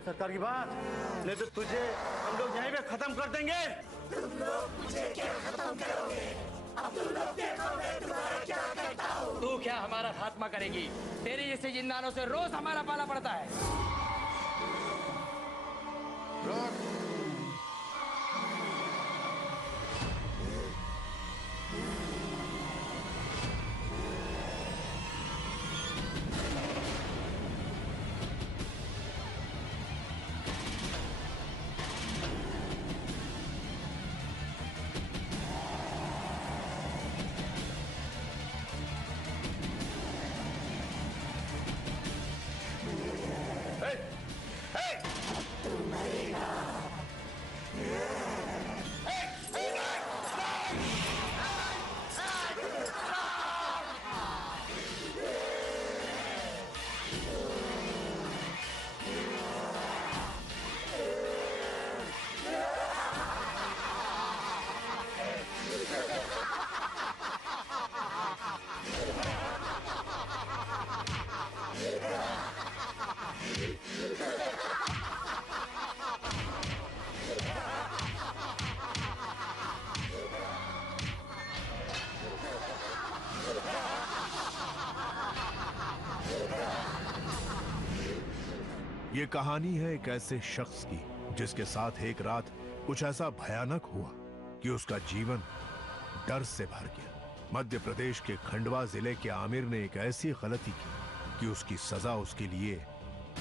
सरकार की बात, नहीं तो तुझे हम लोग यहीं पे खत्म कर देंगे। तुम लोग मुझे क्या खत्म करोगे? अब तुम लोग देखो मैं तुम्हारा क्या करता हूँ। तू क्या हमारा खात्मा करेगी? तेरी जैसे जिंदानों से रोज हमारा पाला पड़ता है। रोक। ये कहानी है एक ऐसे शख्स की जिसके साथ एक रात कुछ ऐसा भयानक हुआ कि उसका जीवन डर से भर गया। मध्य प्रदेश के खंडवा जिले के आमिर ने एक ऐसी गलती की कि उसकी सजा उसके लिए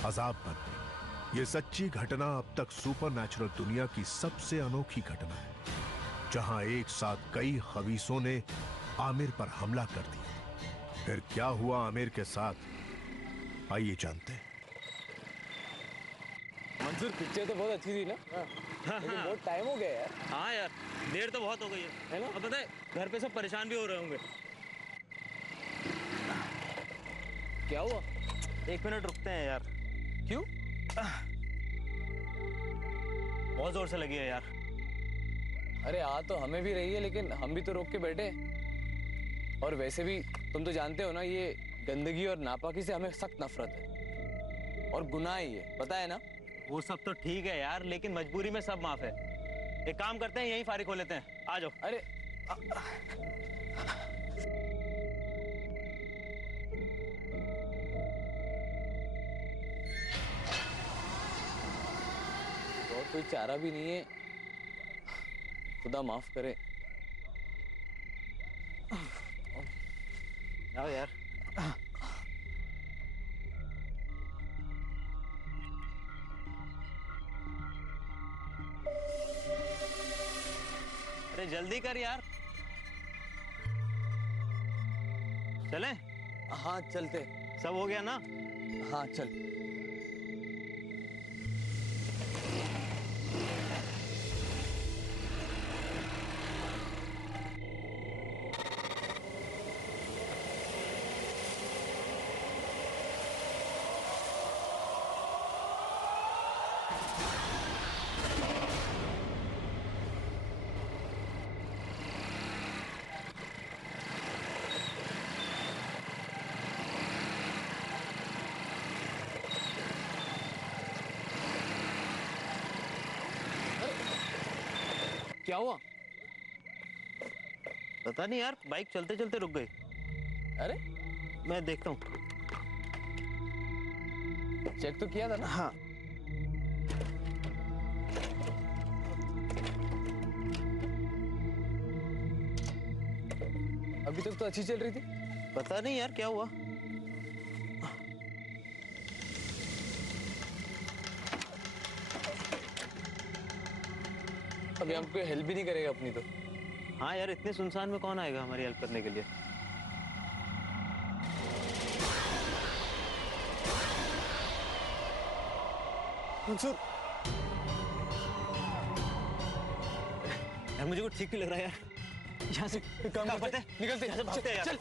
अजाब बन गई। ये सच्ची घटना अब तक सुपरनैचुरल दुनिया की सबसे अनोखी घटना है, जहां एक साथ कई खबीसों ने आमिर पर हमला कर दिया। फिर क्या हुआ आमिर के साथ, आइए जानते हैं। मंसूर, पिक्चर तो बहुत अच्छी थी ना? लेकिन बहुत टाइम हो गया यार। हाँ यार, देर तो बहुत हो गई है ना? अब पता है घर पे सब परेशान भी हो रहे होंगे। क्या हुआ? 1 मिनट रुकते हैं यार। क्यों? बहुत जोर से लगी है यार। अरे आ तो हमें भी रही है, लेकिन हम भी तो रोक के बैठे। और वैसे भी तुम तो जानते हो ना, ये गंदगी और नापाकी से हमें सख्त नफरत है और गुनाह है ये, पता है ना? वो सब तो ठीक है यार, लेकिन मजबूरी में सब माफ है। एक काम करते हैं, यहीं फारिग हो लेते हैं। आ जाओ। अरे और कोई चारा भी नहीं है, खुदा माफ करे। आओ यार। अरे जल्दी कर यार। चलें? हाँ चलते। सब हो गया ना? हाँ चल। क्या हुआ? पता नहीं यार, बाइक चलते चलते रुक गई। अरे मैं देखता हूँ। चेक तो किया था ना? हाँ। अभी तक तो अच्छी चल रही थी। पता नहीं यार क्या हुआ। अभी हमको हेल्प भी नहीं करेगा अपनी तो। हाँ यार, इतने सुनसान में कौन आएगा हमारी हेल्प करने के लिए। मंसूर, यार मुझे कुछ ठीक नहीं लग रहा है यार। यहाँ से काम करते हैं, निकलते हैं, भागते हैं यार। चल।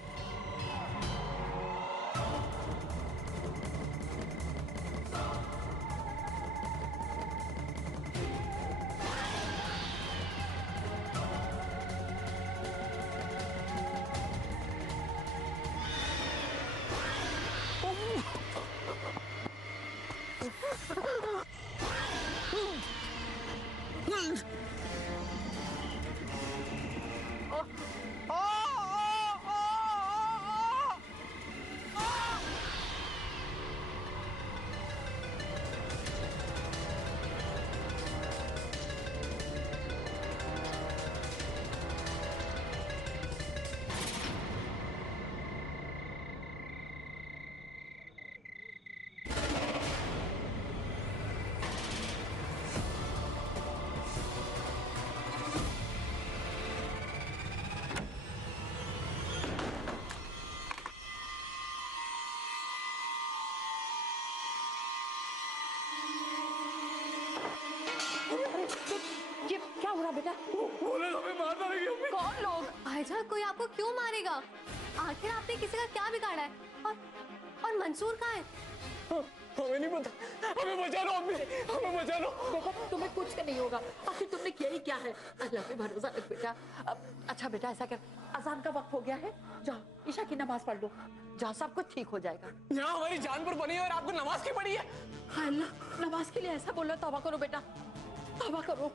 बेटा? वो लोग हमें मार डालेंगे हमें। कौन लोग? भाईजान कोई आपको क्यों मारेगा? आखिर आपने किसी का क्या बिगाड़ा है? और मंसूर कहाँ है? हमें नहीं पता, हमें बचा लो, हमें बचा लो। बेटा तुम्हें कुछ नहीं होगा, आखिर तुमने किया ही क्या है? अल्लाह पे भरोसा रख बेटा। अच्छा बेटा ऐसा कर, अजान का वक्त हो गया है, जाओ ईशा की नमाज पढ़ लो, जाओ सब कुछ ठीक हो जाएगा। यहाँ हमारी जान पर बनी है और आपको नमाज की पड़ी है। हाँ अल्लाह नमाज के लिए ऐसा बोल रहा, तौबा करो बेटा, तौबा करो।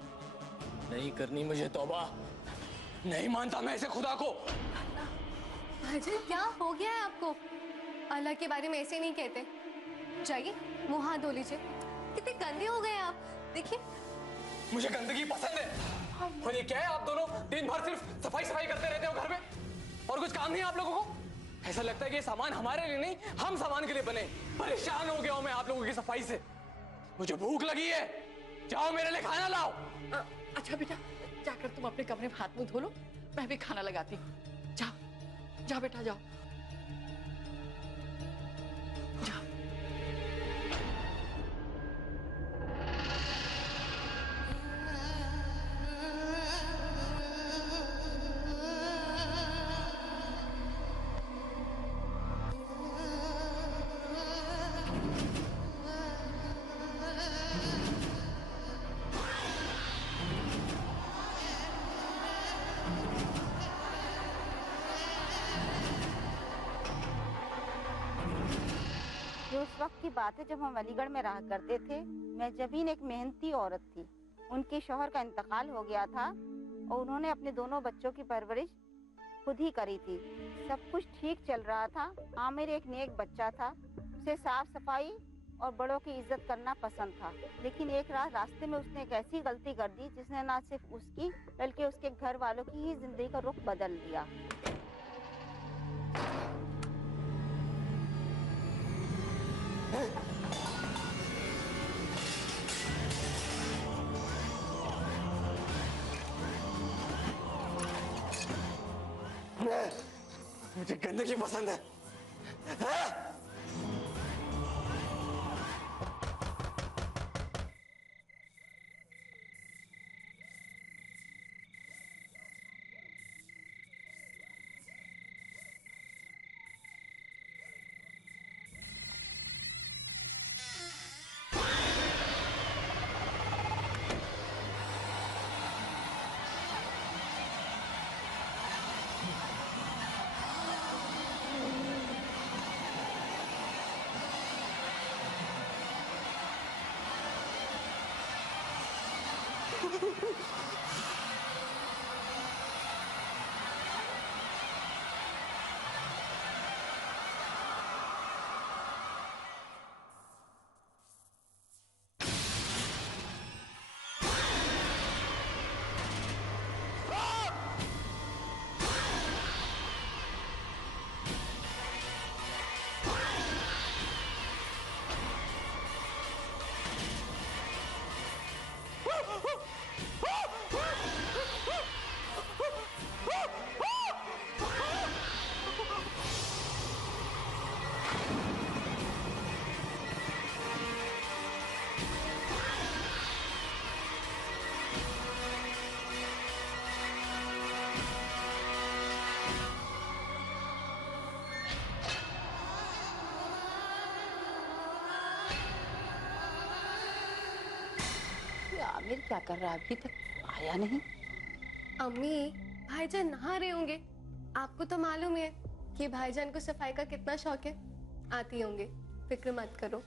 नहीं करनी मुझे तौबा, नहीं मानता मैं ऐसे खुदा को। भाईजान क्या हो गया है आपको? अल्लाह के बारे में ऐसे नहीं कहते। जाइए मुंह हाथ धो लीजिए। कितने गंदे हो गए आप, देखिए। मुझे गंदगी पसंद है। और ये क्या है, आप दोनों दिन भर सिर्फ सफाई सफाई करते रहते हो घर में और कुछ काम नहीं आप लोगों को? ऐसा लगता है कि ये सामान हमारे लिए नहीं, हम सामान के लिए बने। परेशान हो गया हूं मैं आप लोगों की सफाई से। मुझे भूख लगी है, जाओ मेरे लिए खाना लाओ। अच्छा बेटा जाकर तुम अपने कमरे में हाथ मुंह धो लो, मैं भी खाना लगाती हूँ। जाओ जाओ बेटा जाओ जाओ। ये उस वक्त की बात है जब हम अलीगढ़ में रहा करते थे। मैं जबीन एक मेहनती औरत थी। उनके शौहर का इंतकाल हो गया था और उन्होंने अपने दोनों बच्चों की परवरिश खुद ही करी थी। सब कुछ ठीक चल रहा था। आमिर एक नेक बच्चा था, उसे साफ सफाई और बड़ों की इज्जत करना पसंद था। लेकिन एक रात रास्ते में उसने एक ऐसी गलती कर दी जिसने न सिर्फ उसकी बल्कि उसके घर वालों की ही जिंदगी का रुख बदल दिया। मुझे गंदगी पसंद है। आमिर क्या कर रहा है, अभी तक आया नहीं? अम्मी भाईजान नहा रहे होंगे। आपको तो मालूम है कि भाईजान को सफाई का कितना शौक है। आती होंगे, फिक्र मत करो।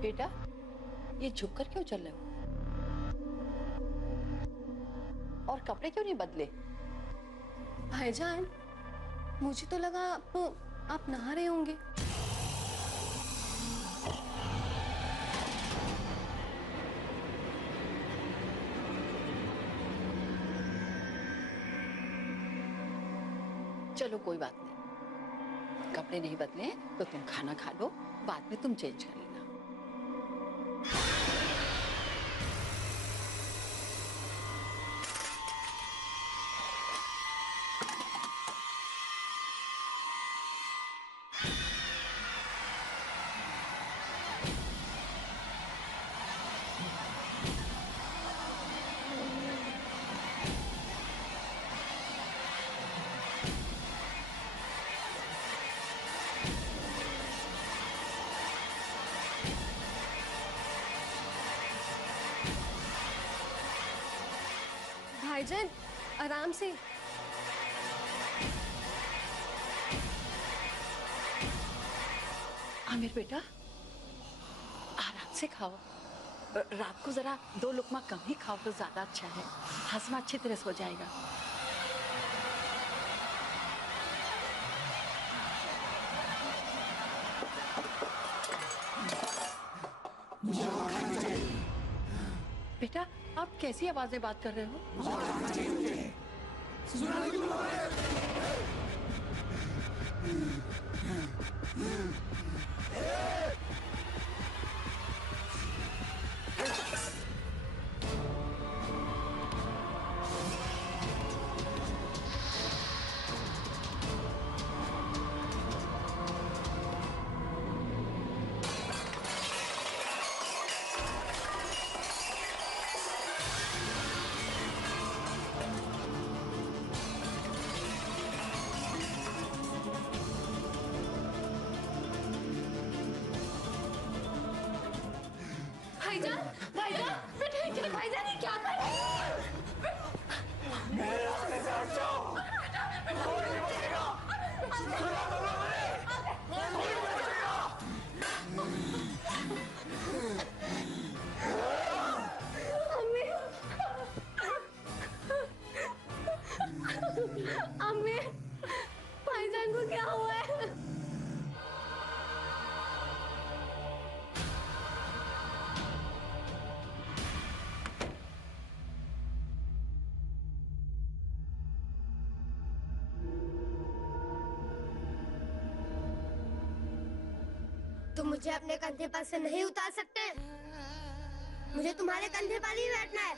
बेटा ये झुककर क्यों चल रहे हो और कपड़े क्यों नहीं बदले? भाईजान मुझे तो लगा आप नहा रहे होंगे। चलो कोई बात नहीं, कपड़े नहीं बदले तो तुम खाना खा लो, बाद में तुम चेंज कर लेना। भाईजान आराम से। आमिर बेटा आराम से खाओ। रात को जरा 2 लुकमा कम ही खाओ तो ज्यादा अच्छा है। हजमा अच्छी तरह से हो जाएगा। बेटा आप कैसी आवाज में बात कर रहे हो? भाईजान भाईजान बेटा क्या भाईजान ये क्या कर रहे हैं? अम्मी भाईजान को क्या हुआ है? तुम मुझे अपने कंधे पर से नहीं उतार सकते। मुझे तुम्हारे कंधे पर ही बैठना है।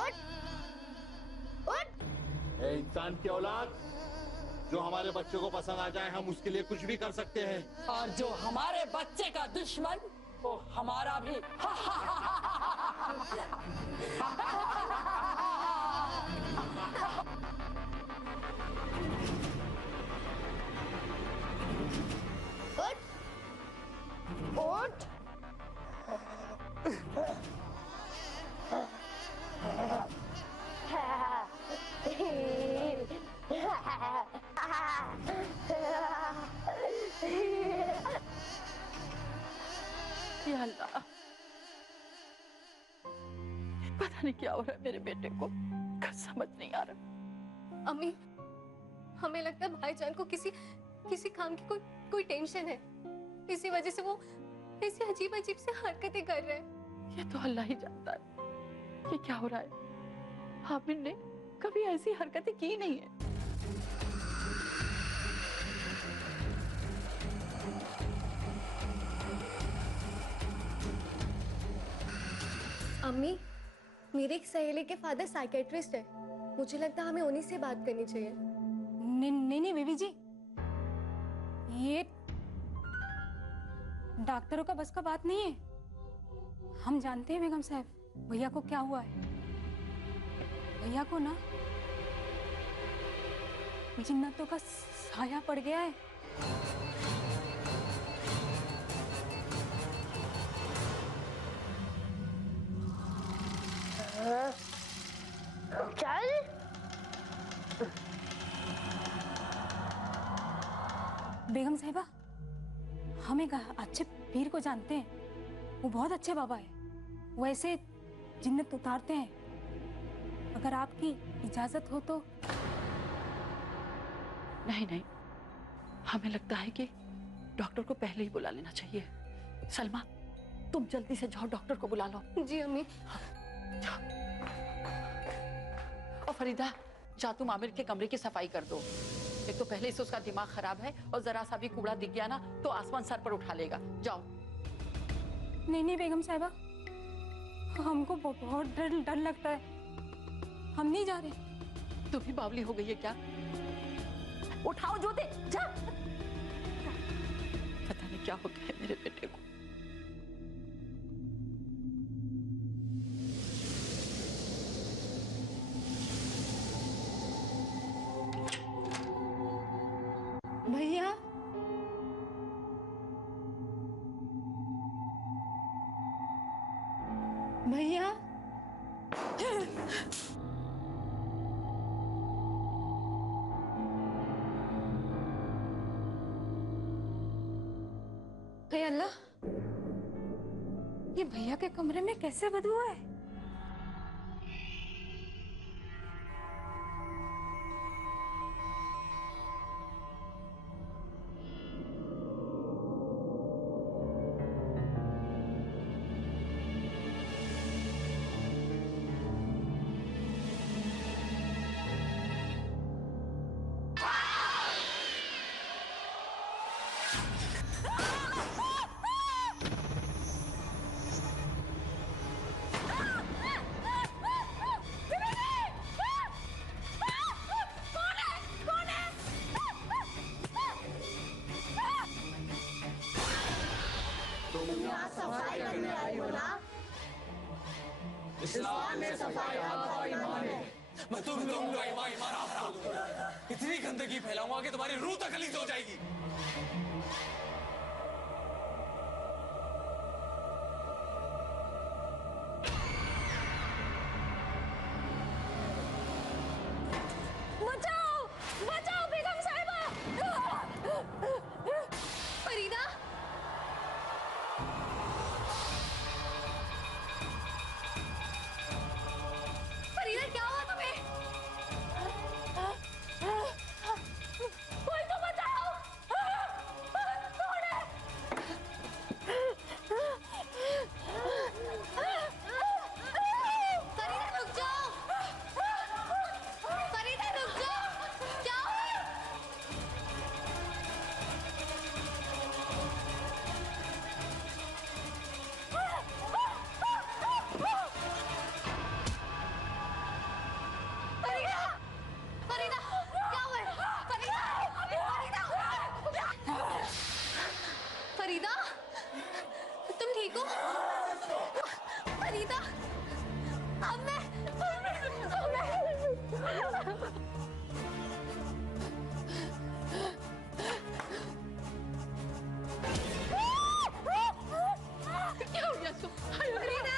उठ उठ। ए इंसान की औलाद, जो हमारे बच्चे को पसंद आ जाए हम उसके लिए कुछ भी कर सकते हैं। और जो हमारे बच्चे का दुश्मन वो हमारा भी। उठ या अल्लाह, पता नहीं क्या हो रहा है मेरे बेटे को, कुछ समझ नहीं आ रहा। अम्मी हमें लगता है भाईजान को किसी काम की कोई टेंशन है। इसी वजह से वो ऐसी अजीब अजीब से हरकतें कर रहे हैं। ये तो अल्लाह ही जानता है कि क्या हो रहा है। आमिर ने कभी ऐसी हरकतें की नहीं है। अम्मी मेरे एक सहेली के फादर साइकेट्रिस्ट है। मुझे लगता है हमें उन्हीं से बात करनी चाहिए। नहीं बेबी जी, ये डॉक्टरों का बस का बात नहीं है। हम जानते हैं बेगम साहब, भैया को क्या हुआ है। भैया को ना जिन्नतों का साया पड़ गया है। चल। बेगम साहिबा, हम एक अच्छे पीर को जानते हैं। वो बहुत अच्छे बाबा है। वो ऐसे जिन्नत उतारते हैं। अगर आपकी इजाजत हो तो। नहीं, हमें लगता है कि डॉक्टर को पहले ही बुला लेना चाहिए। सलमा, तुम जल्दी से जाओ, डॉक्टर को बुला लो। जी अम्मी। और फरीदा, जा तुम आमिर के कमरे की सफाई कर दो। एक तो पहले से उसका दिमाग खराब है और जरा सा भी कूड़ा दिख गया ना तो आसमान सर पर उठा लेगा। जाओ। नहीं बेगम साहिबा, हमको बहुत डर लगता है। हम नहीं जा रहे। तू भी बावली हो गई है क्या? उठाओ जूते, जा। पता नहीं क्या हो गया है मेरे बेटे को। भैया, भैया, हे अल्लाह, ये भैया के कमरे में कैसे बदबू है? सफाई करने आई हो ना? इस्लाम में सफाई और ईमान है। मैं तुम दूंगा ईमान हराम। इतनी गंदगी फैलाऊंगा कि तुम्हारी रूह तक गलीज हो जाएगी। बचाओ, बचाओ बेगम साहिबा। फरीदा, फरीदा क्या हुआ तुम्हें? कोई तो बचाओ। कौन है? फरीदा रुक जाओ, फरीदा रुक जाओ, क्या हुआ? फरीदा, फरीदा क्या हुआ? फरीदा, फरीदा, फरीदा, तुम ठीक हो? फरीदा, अब मैं क्या हो गया तुम? फरीदा,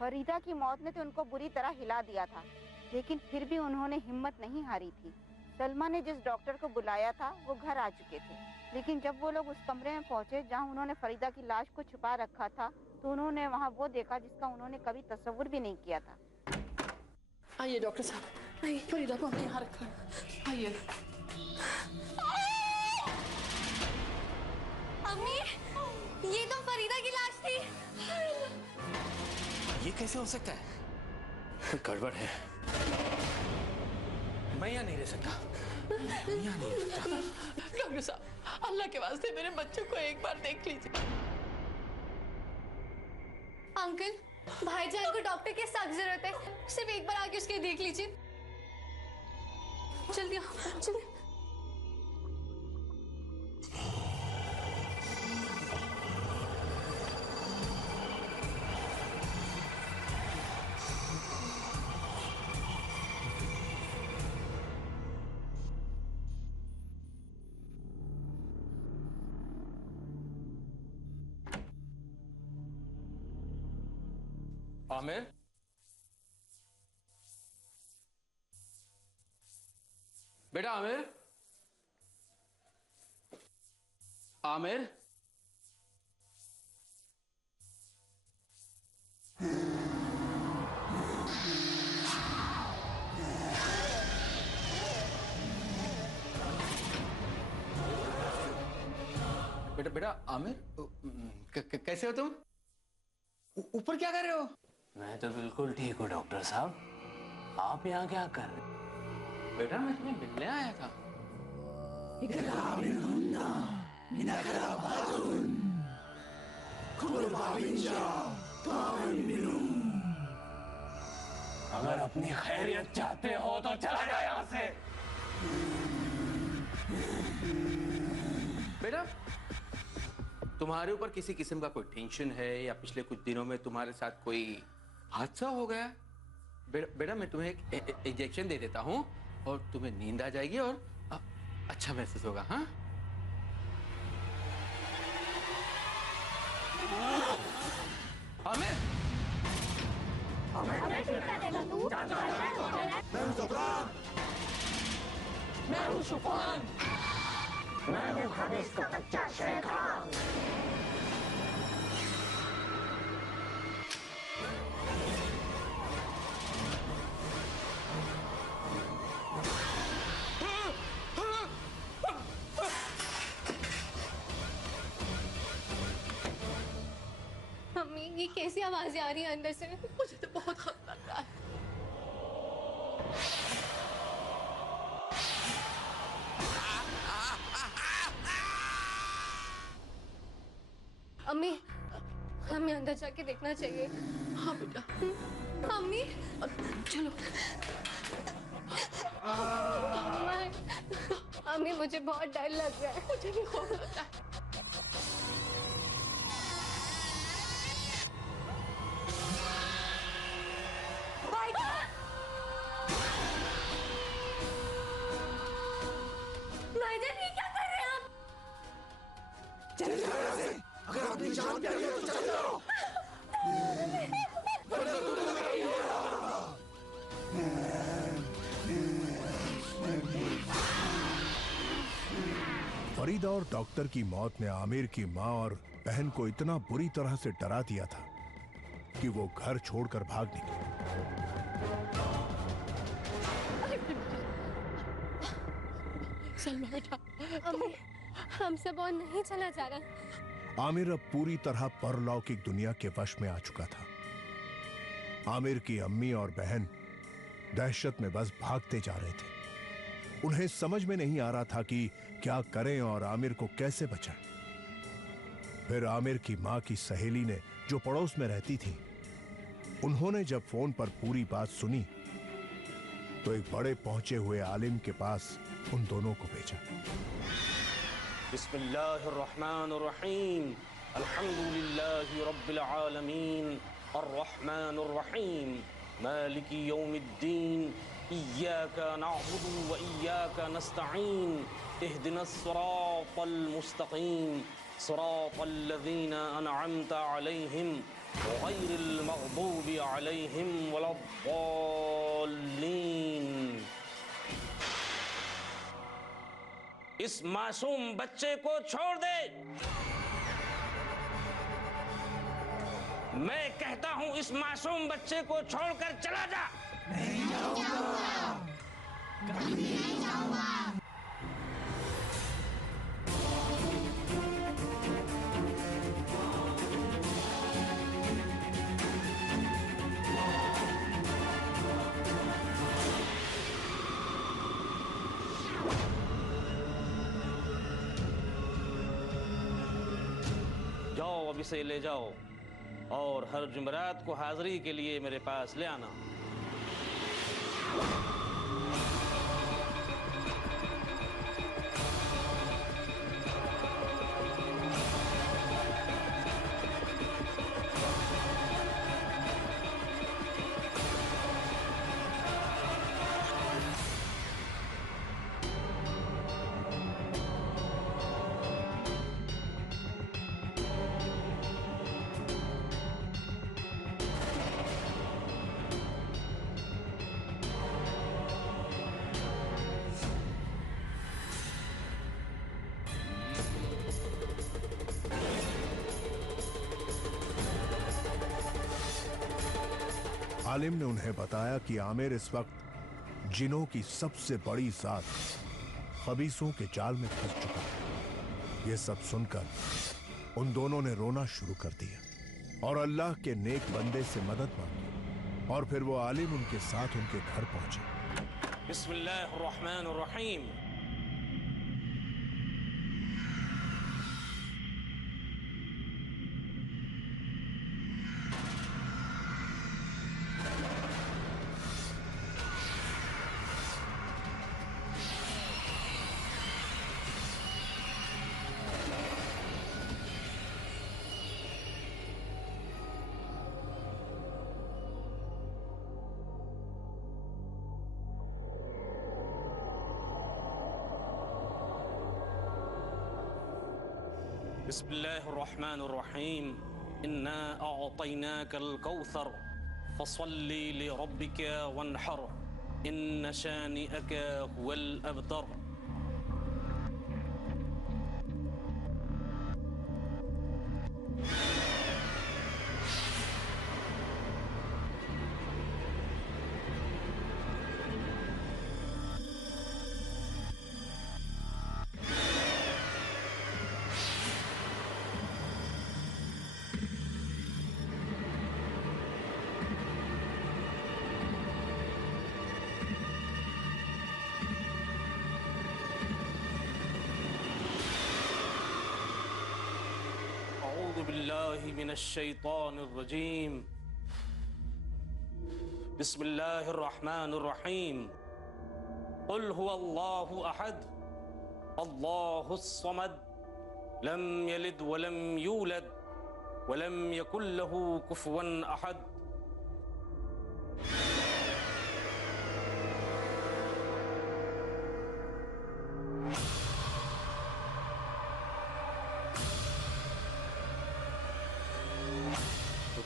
फरीदा की मौत ने तो उनको बुरी तरह हिला दिया था, लेकिन फिर भी उन्होंने हिम्मत नहीं हारी थी। सलमा ने जिस डॉक्टर को बुलाया था वो घर आ चुके थे, लेकिन जब वो लोग उस कमरे में पहुंचे जहां उन्होंने फरीदा की लाश को छुपा रखा था, तो उन्होंने वहां वो देखा जिसका उन्होंने कभी तस्वुर भी नहीं किया था। आइए डॉक्टर साहब, आइए, फरीदा को हमने यहाँ रखा है। आइए। अम्मी, ये तो फरीदा की लाश थी। ये कैसे हो सकता है? कोई गड़बड़ है। मैं यहाँ नहीं रह सकता। यहाँ नहीं रह सकता। डॉक्टर साहब, अल्लाह के वास्ते मेरे बच्चों को एक बार देख लीजिए। अंकल, भाईजान को डॉक्टर की सख्त जरूरत है, सिर्फ एक बार आके उसके देख लीजिए। जल्दी आओ, जल्दी। आमिर, बेटा आमिर, आमिर, बेटा बेटा आमिर, कैसे हो तुम? ऊपर क्या कर रहे हो? मैं तो बिल्कुल ठीक हूँ डॉक्टर साहब। आप यहाँ क्या कर रहे हैं? बेटा मैं तुम्हें मिलने आया था। अगर अपनी खैरियत चाहते हो तो चला जाओ यहाँ से। बेटा तुम्हारे ऊपर किसी किस्म का कोई टेंशन है या पिछले कुछ दिनों में तुम्हारे साथ कोई हादसा हो गया? बेटा मैं तुम्हें एक इंजेक्शन दे देता हूँ और तुम्हें नींद आ जाएगी और अच्छा महसूस होगा। हाँ आमिर, मैं हूँ शुफान, मैं हूँ खबीस का बच्चा शेखान। मम्मी ये कैसी आवाजें आ रही है अंदर से? मुझे तो बहुत खौफ लग रहा है। अम्मी हमें अंदर जाके देखना चाहिए। हाँ बेटा। अम्मी चलो। अम्मी मुझे बहुत डर लग रहा है। मुझे भी खौफ लगता है। भाईजान ये क्या कर रहे हैं आप? अगर अपनी जान प्यारी है तो चले जाओ। फरीदा और डॉक्टर की मौत ने आमिर की माँ और बहन को इतना बुरी तरह से डरा दिया था कि वो घर छोड़कर भाग निकले। सलमा बेटा। अम्मी हमसे बहुत नहीं चला जा रहा। आमिर अब पूरी तरह परलौकिक दुनिया के वश में आ चुका था। आमिर की अम्मी और बहन दहशत में बस भागते जा रहे थे। उन्हें समझ में नहीं आ रहा था कि क्या करें और आमिर को कैसे बचाएं। फिर आमिर की मां की सहेली ने, जो पड़ोस में रहती थी, उन्होंने जब फोन पर पूरी बात सुनी तो एक बड़े पहुंचे हुए आलिम के पास उन दोनों को भेजा। बिस्मिल्लाहिर्रहमानिर्रहीम, अल्हम्दुलिल्लाहि रब्बिल आलमीन, अर्रहमानिर्रहीम, मालिकी यौमिद्दीन, इय्याका नअबुदु व इय्याका नस्तईन, इहदिनस सिरातल मुस्तकीम, सिरातल लज़ीना अनअमता अलैहिम गैरिल मग़दूबि अलैहिम वलद्दाल्लीन। इस मासूम बच्चे को छोड़ दे। मैं कहता हूं इस मासूम बच्चे को छोड़कर चला जा। नहीं जाऊंगा, कभी नहीं जाऊंगा। जाओ अब इसे ले जाओ और हर जुमरात को हाजिरी के लिए मेरे पास ले आना। आलिम ने उन्हें बताया कि आमिर इस वक्त जिनों की सबसे बड़ी जात खबीसों के जाल में फंस चुका है। ये सब सुनकर उन दोनों ने रोना शुरू कर दिया और अल्लाह के नेक बंदे से मदद मांगी और फिर वो आलिम उनके साथ उनके घर पहुंचे। बिस्मिल्लाहिर्रहमानिर्रहीम। बिस्मिल्लाहिर्रहमानिर्रहीम। इन्ना अअतैनाकल कौसर फसल्ली लिरब्बिक वन्हर इन्न शानिअक हुवल अबतर। बिल्लाहि मिनश शैतानिर रजीम। बिस्मिल्लाहिर्रहमानिर्रहीम। कुल हुवल्लाहु अहद अल्लाहुस समद लम यलिद वलम यूलद वलम यकुल लहू कुफुवन अहद।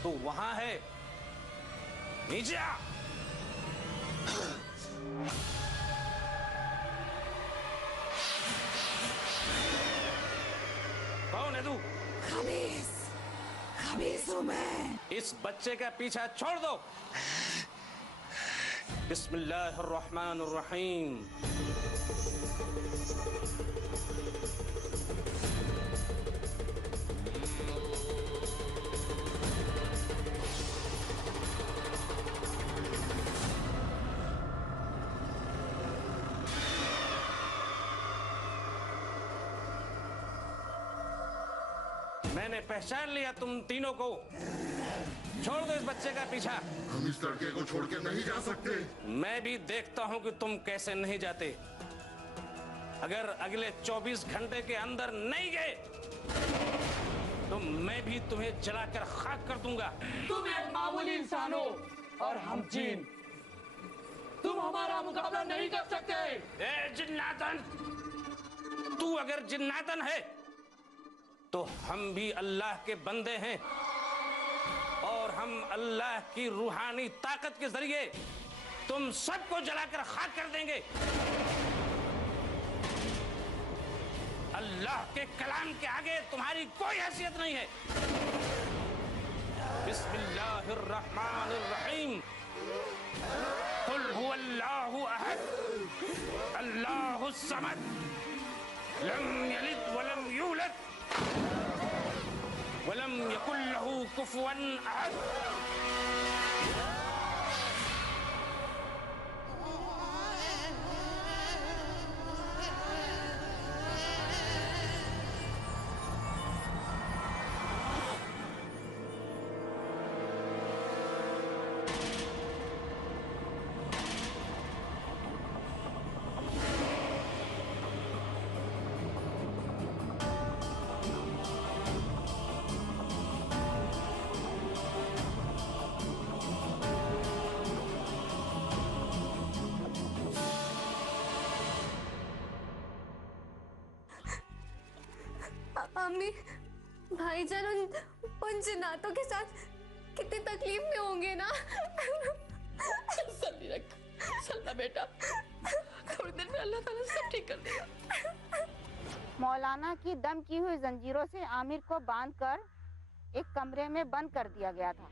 तो वहां है, नीचे आ। कौन है तू? खबीस, खबीस हूं मैं। इस बच्चे का पीछा छोड़ दो। बिस्मिल्लाहिर्रहमानिर्रहीम। मैंने पहचान लिया तुम तीनों को। छोड़ दो इस बच्चे का पीछा। हम इस लड़के को छोड़ के नहीं जा सकते। मैं भी देखता हूं कि तुम कैसे नहीं जाते। अगर अगले 24 घंटे के अंदर नहीं गए तो मैं भी तुम्हें जलाकर खाक कर दूंगा। तुम एक मामूली इंसान हो और हम जीन। तुम हमारा मुकाबला नहीं कर सकते। ए जिन्नातन, तू अगर जिन्नातन है तो हम भी अल्लाह के बंदे हैं और हम अल्लाह की रूहानी ताकत के जरिए तुम सबको जलाकर खाक कर देंगे। अल्लाह के कलाम के आगे तुम्हारी कोई हैसियत नहीं है। बिस्मिल्लाहिर्रहमानिर्रहीम। कुल हुवल्लाहु अहद अल्लाहुस समद लम यलिद वलम यूलद वलम यकुल लहू कुफुवन अहद। अम्मी, भाईजान उन जिन्नातों के साथ कितनी तकलीफ में होंगे ना। जल्दी रख, चलना बेटा, थोड़ी देर में अल्लाह ताला सब ठीक कर देगा। मौलाना की दम की हुई जंजीरों से आमिर को बांधकर एक कमरे में बंद कर दिया गया था।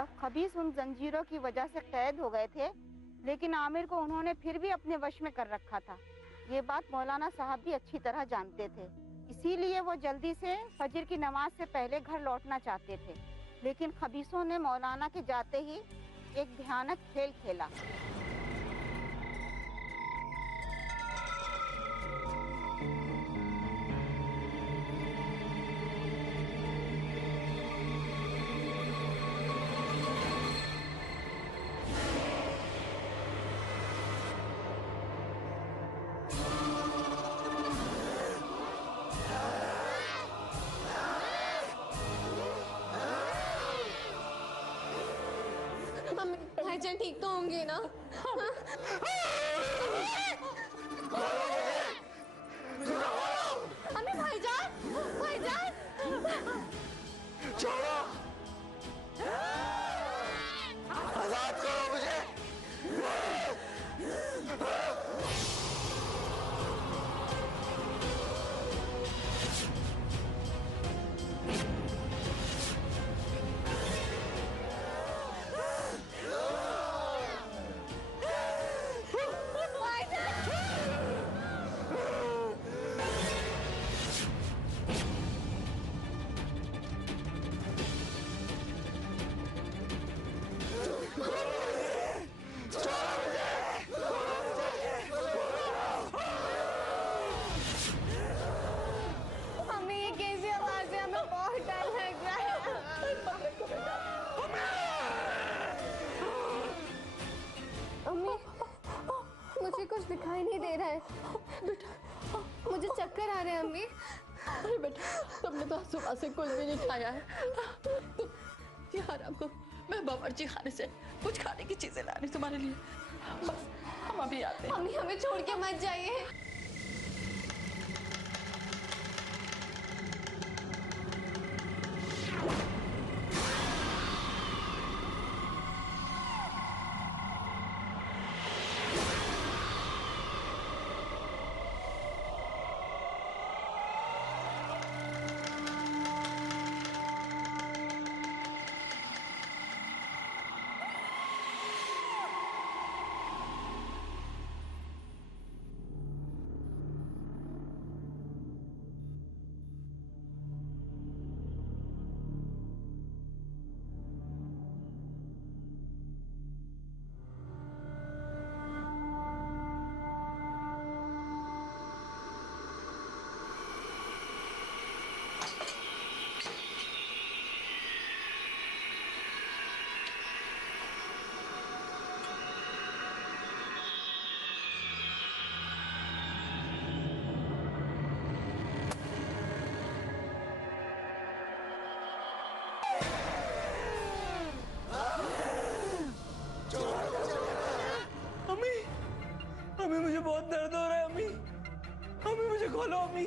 अब खबीस उन जंजीरों की वजह से कैद हो गए थे, लेकिन आमिर को उन्होंने फिर भी अपने वश में कर रखा था। ये बात मौलाना साहब भी अच्छी तरह जानते थे, इसीलिए वो जल्दी से फजर की नमाज से पहले घर लौटना चाहते थे। लेकिन खबीसों ने मौलाना के जाते ही एक भयानक खेल खेला। भाईजान ठीक तो होंगे ना? अम्मी भाईजान, भाईजान छोड़ो, आजाद करो मुझे। मुझे कुछ दिखाई नहीं दे रहा है बेटा, मुझे चक्कर आ रहे हैं अम्मी। अरे बेटा, तुमने तो सुबह से कुछ भी नहीं खाया है। यार आपको मैं बावर्ची खाने से कुछ खाने की चीजें ला रही तुम्हारे लिए। बस हम अभी आते हैं। अम्मी हमें छोड़ के मत जाइए। अम्मी मुझे बहुत दर्द हो रहा है अम्मी। अम्मी मुझे खोलो अम्मी।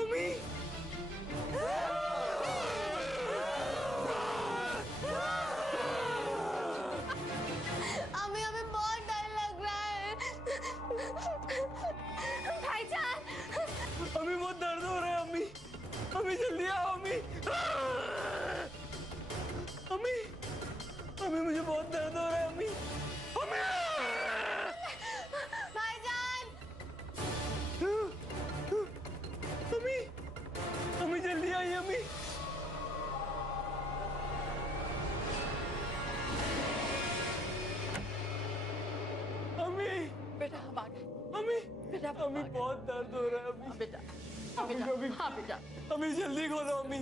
अम्मी अम्मी हमें बहुत डर लग रहा है। भाईजान अम्मी बहुत दर्द हो रहा है अम्मी। अम्मी जल्दी आओ अम्मी। अम्मी अम्मी मुझे बहुत दर्द हो रहा है अम्मी। अम्मी भाईजान अम्मी अम्मी जल्दी आइए अम्मी। अम्मी बेटा हम आ गए। अम्मी बेटा अम्मी बहुत दर्द हो रहा है अम्मी। बेटा हाँ बेटा, अम्मी जल्दी खोलो अम्मी।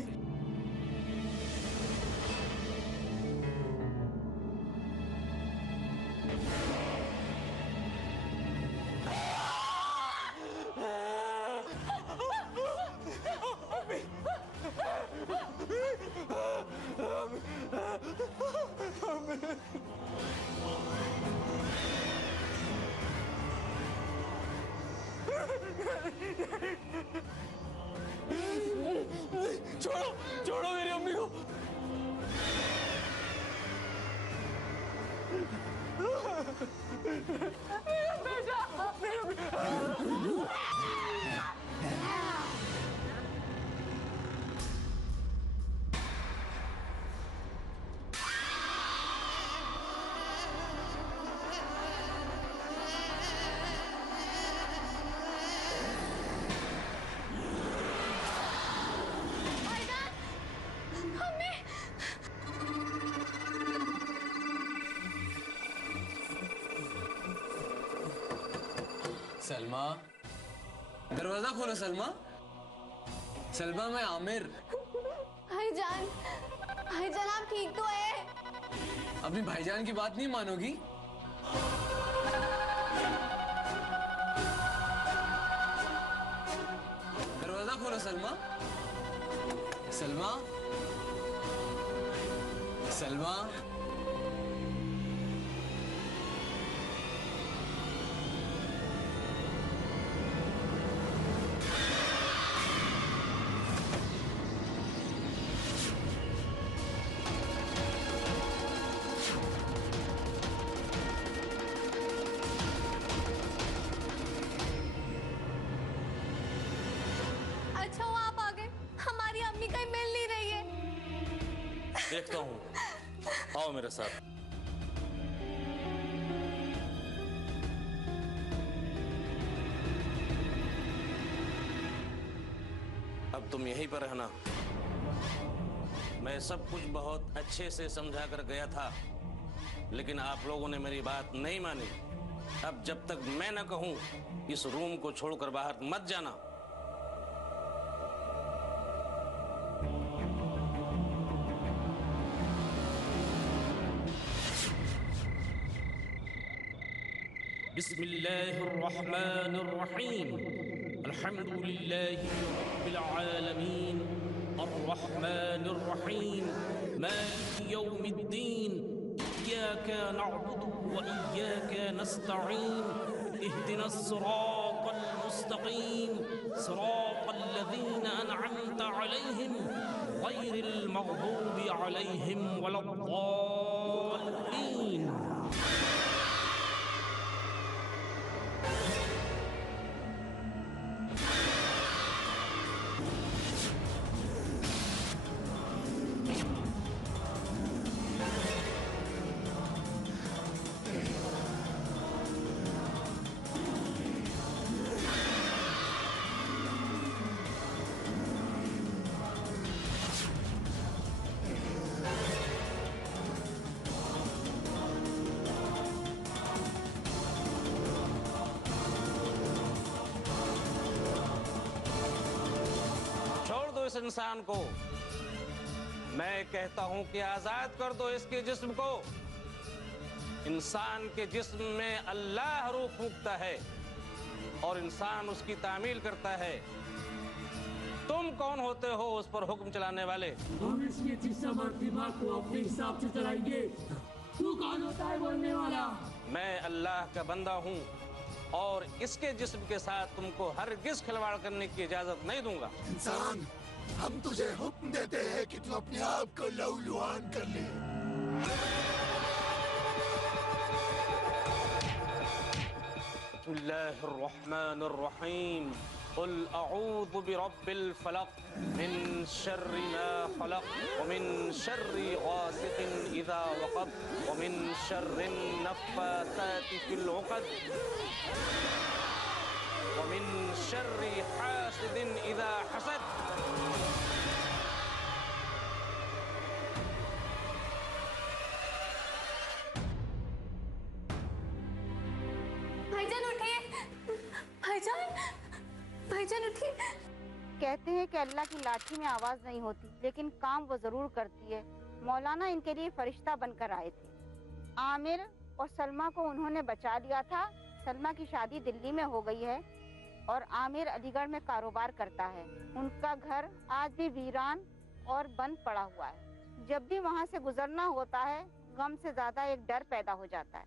छोड़ो छोड़ो मेरी अम्मी को। सलमा, दरवाजा खोलो सलमा। सलमा, मैं आमिर। भाईजान, भाईजान आप ठीक तो है? अपनी भाईजान की बात नहीं मानोगी? दरवाजा खोलो सलमा। सलमा, सलमा। अच्छा हुआ आप आ गए, हमारी अम्मी कहीं मिल नहीं रही है। देखता हूँ, आओ मेरे साथ। अब तुम यहीं पर रहना। मैं सब कुछ बहुत अच्छे से समझा कर गया था, लेकिन आप लोगों ने मेरी बात नहीं मानी। अब जब तक मैं न कहूं, इस रूम को छोड़कर बाहर मत जाना। बिस्मिल्लाहिर्रहमानिर्रहीम। अल्हम्दुलिल्लाहि रब्बिल आलमीन। अर्रहमानिर्रहीम। मालिकि यौमिद्दीन। इय्याका नअबुदु व इय्याका नस्तईन। इहदिनस सिरातल मुस्तकीम। सिरातल लज़ीना अनअमता अलैहिम गैरिल मग़दूबि अलैहिम वलद्दाल्लीन। इस इंसान को। मैं कहता हूं कि आजाद कर दो इसके जिस्म को। इंसान के जिस्म में अल्लाह रूह फूंकता है और इंसान उसकी तामील करता है। तुम कौन होते हो उस पर हुक्म चलाने वाले? हम इसके जिस्म और दिमाग को अपने हिसाब से चलाएंगे। तू कौन होता है बोलने वाला? मैं अल्लाह का बंदा हूं और इसके जिस्म के साथ तुमको हरगिज खिलवाड़ करने की इजाजत नहीं दूंगा। इंसान, हम तुझे हुक्म देते हैं कि तू अपने आप को लहूलुहान कर ले। बिस्मिल्लाहिर्रहमानिर्रहीम। कुल अऊज़ु बिरब्बिल फलक मिन शर्रि मा खलक व मिन शर्रि गासिकिन इज़ा वक़ब व मिन शर्रिन नफ़्फ़ासाति फ़िल उक़द व मिन शर्रि हासिदिन इज़ा हसद। भाईजान उठिए, भाईजान, भाईजान उठिए। कहते हैं कि अल्लाह की लाठी में आवाज नहीं होती, लेकिन काम वो जरूर करती है। मौलाना इनके लिए फरिश्ता बनकर आए थे। आमिर और सलमा को उन्होंने बचा लिया था। सलमा की शादी दिल्ली में हो गई है और आमिर अलीगढ़ में कारोबार करता है। उनका घर आज भी वीरान और बंद पड़ा हुआ है। जब भी वहाँ से गुजरना होता है, गम से ज्यादा एक डर पैदा हो जाता है।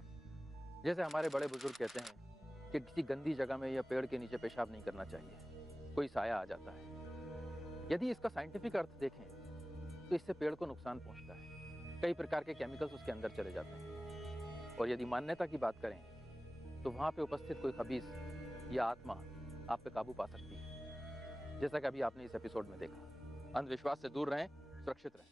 जैसे हमारे बड़े बुजुर्ग कहते हैं कि किसी गंदी जगह में या पेड़ के नीचे पेशाब नहीं करना चाहिए, कोई साया आ जाता है। यदि इसका साइंटिफिक अर्थ देखें तो इससे पेड़ को नुकसान पहुंचता है। कई प्रकार के केमिकल्स उसके अंदर चले जाते हैं। और यदि मान्यता की बात करें तो वहां पे उपस्थित कोई खबीस या आत्मा आप पे काबू पा सकती है, जैसा कि अभी आपने इस एपिसोड में देखा। अंधविश्वास से दूर रहें, सुरक्षित रहें।